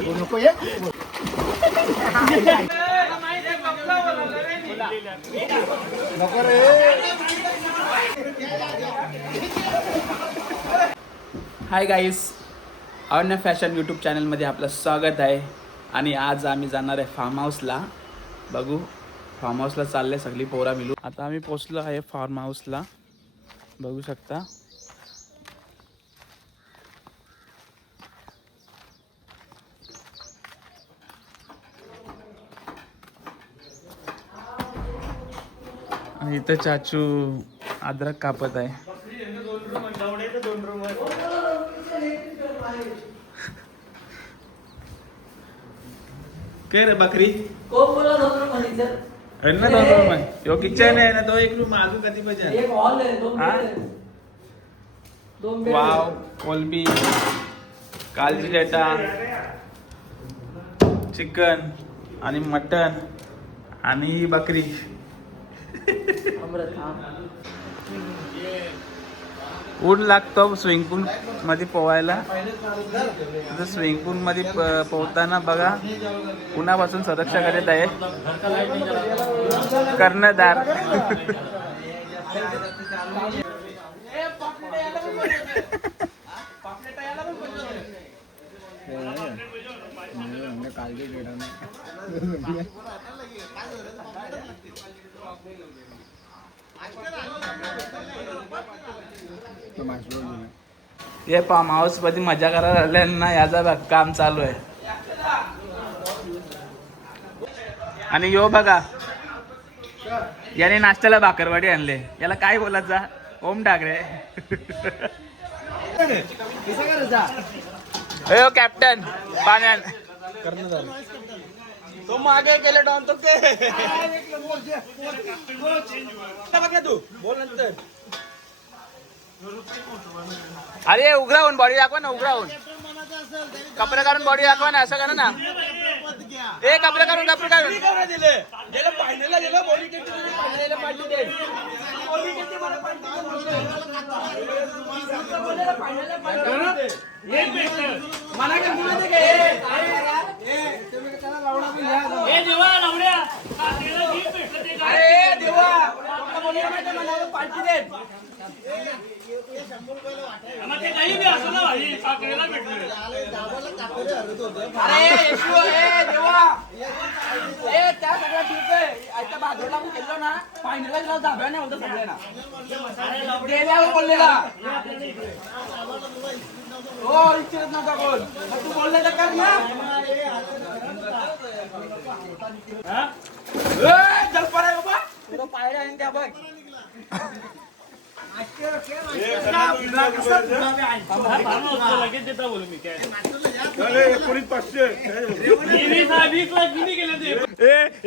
Hi guys, Ananya fashion YouTube चॅनलमध्ये आपलं स्वागत आहे. आणि आज आम्ही जाणार आहे फार्म हाऊसला. बघू, फार्म हाऊसला चालले सगळी पोरा मिळू. आता आम्ही पोचलो आहे फार्म हाऊसला, बघू शकता. आणि इथं चाचू अद्रक कापत आहे. काय रे बकरी यो किचन आहे ना, तो एक रूम अजून कधी पाहिजे. एक हॉल आहे, दोन बेड. वाव, कोलबी, कालजी डेटा, चिकन आणि मटन आणि बकरी. ऊन लागतो स्विमिंग पूल मध्ये पोहायला. स्विमिंग पूल मध्ये पोहताना बघा, उन्हापासून सुरक्षा करत आहे कर्णधार. हे फार्म हाऊस मध्ये मजा करायला आल्यांना याचा काम चालू आहे. आणि यो बघा, याने नाश्त्याला भाकरवाडी आणले. याला काय बोलायचा? ओम ठाकरे. हो कॅप्टन पाण्यान तो मागे गेले डॉन तो तू बोल नंतर. अरे उघडा होऊन बॉडी दाखवा ना, उघडा होऊन कपडे काढून बॉडी दाखवा ना, असं करा ना. ए कपडे काढून दिले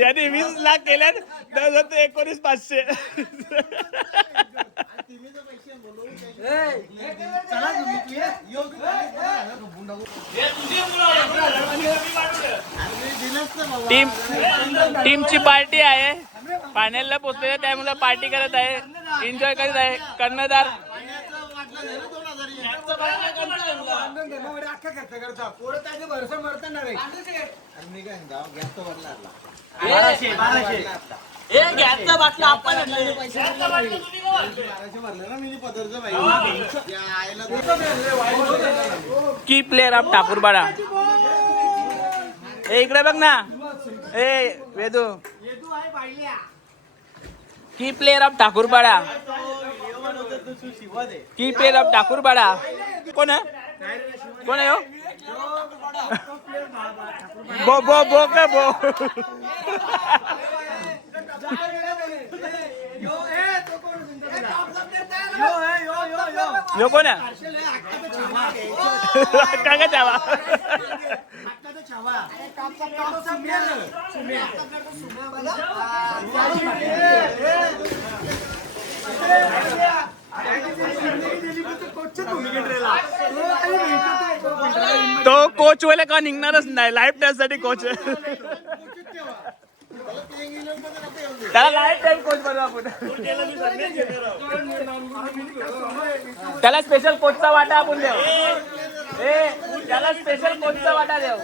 याने 20 लाख केल्यात, 19,500. टीमची पार्टी आहे. फायनलला पोहोचले, त्यामुळे पार्टी करत आहे, एन्जॉय करत आहे कर्णधार. की प्लेअर ऑफ ठाकूरबाडा. इकडे बघ ना, ए वेदू, की प्लेअर ऑफ ठाकूरबाडा. की प्लेअर ऑफ ठाकूरबाडा कोण आहे? कोण आहे हो? बो बो बो का बो. यो कोण आहे? काय का चावा? तो कोच वाले का निघणारच नाही. लाईफ टाइम साठी कोच. त्याला लाईफ टाइम कोच बनवा आपण. त्याला स्पेशल कोचचा वाटा आपण देऊ. त्याला स्पेशल कोचचा वाटा देऊ.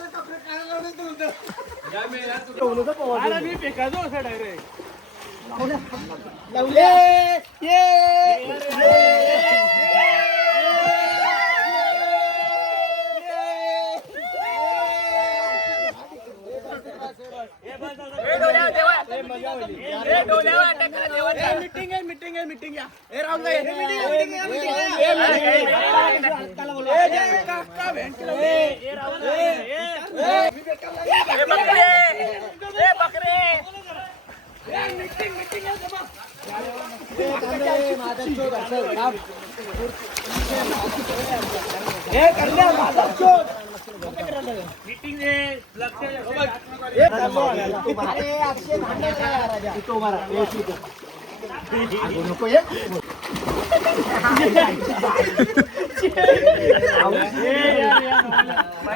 मीटिंग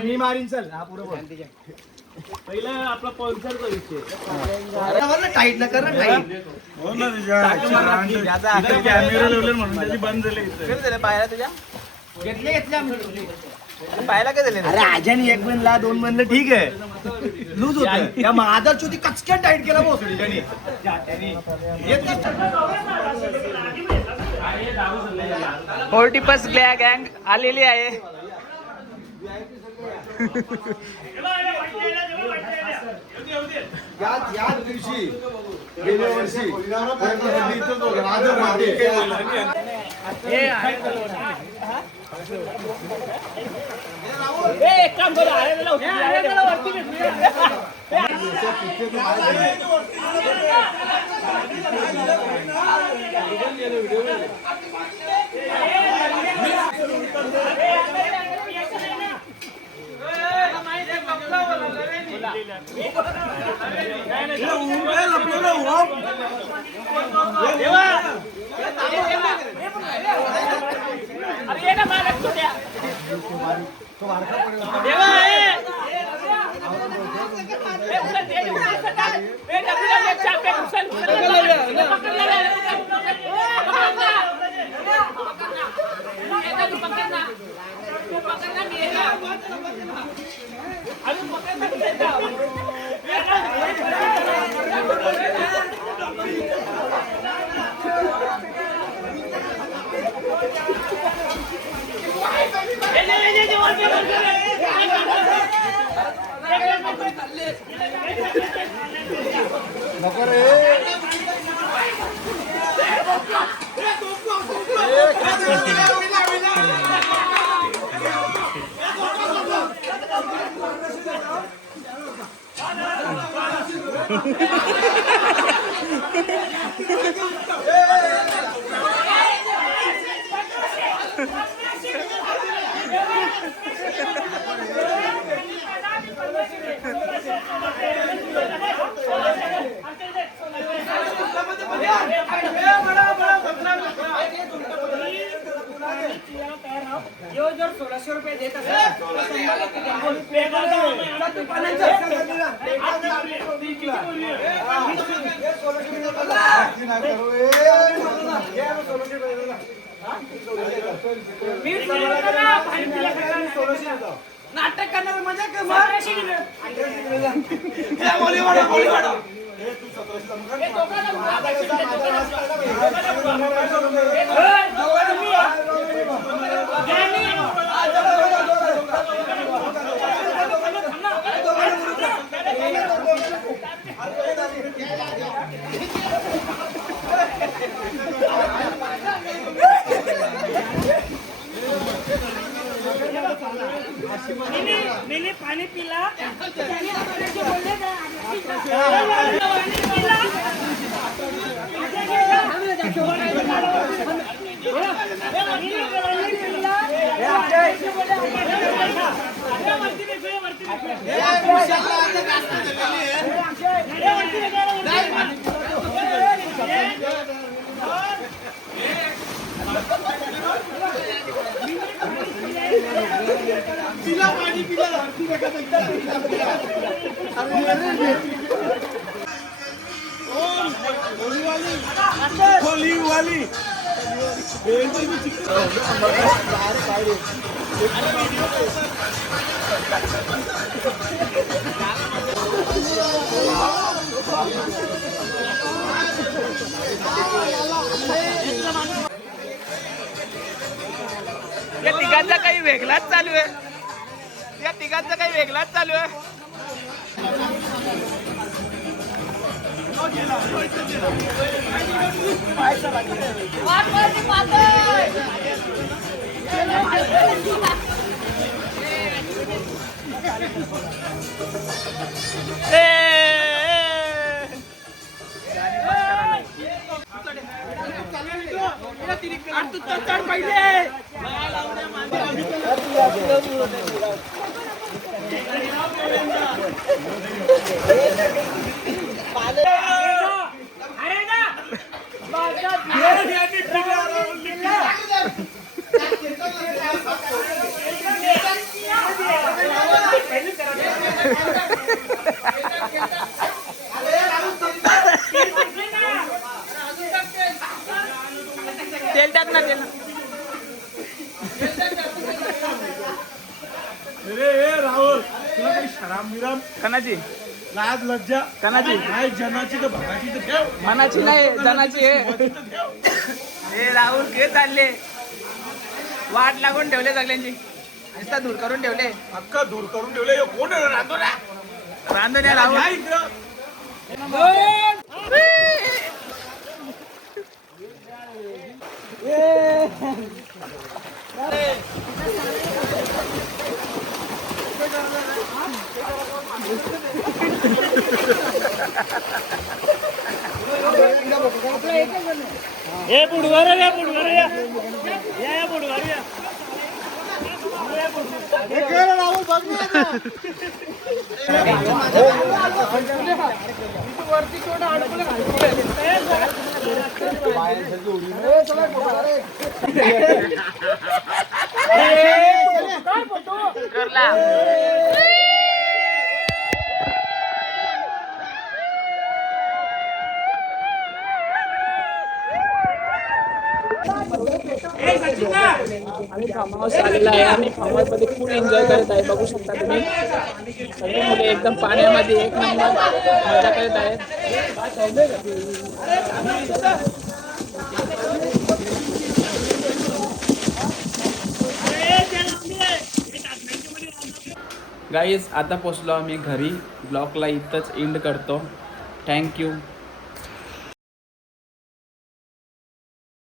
मी मारीन चल हा पुढे बोल पहिला आपला स्पॉन्सरचा विषय टाईट न कर टाईट हो ना कॅमेरा लावले म्हणून त्याची बंद झाली पाहिला तुझ्या घेतले पाहिला काय झाले अरे आजानी एक बनला दोन बनलं ठीक आहे लूज होत या माझा चोती कचक्यात टाईट केला भोसडी त्याने फोर्टीपस गँग आलेली आहे. याच दिवशी गेल्या वर्षी जर 1600 रुपये देत असेल नाटक करणार मजा मैंने पानी पीला खोली वाली या तिघांचा काही वेगळाच चालू आहे. या तिघांचा काही वेगळाच चालू आहे. तेल टाक ना, तेल. अरे राहुल तुला काही शराम बिराम कणाची लाज लज्जा कणाची नाही जनाची तर भगाची तर ठेव मनाची नाही जनाची आहे. तर ठेव. हे राहुल घे चालले, वाट लागून ठेवले सगळ्यांची, नुसता दूर करून ठेवले. अक्का दूर करून ठेवले हे कोण आहे रांधोरा? रांधून या राहुल. या इकडं. आम्ही फार्म हाऊस आलेला आहे आणि फार्म हाऊस मध्ये फुल एन्जॉय करत आहे. बघू शकता तुम्ही सगळे मुले एकदम पाण्यामध्ये एक नंबर मजा करत आहेत. गाईज आता पोचलो आम्ही घरी. ब्लॉगला इथंच एंड करतो. थँक्यू.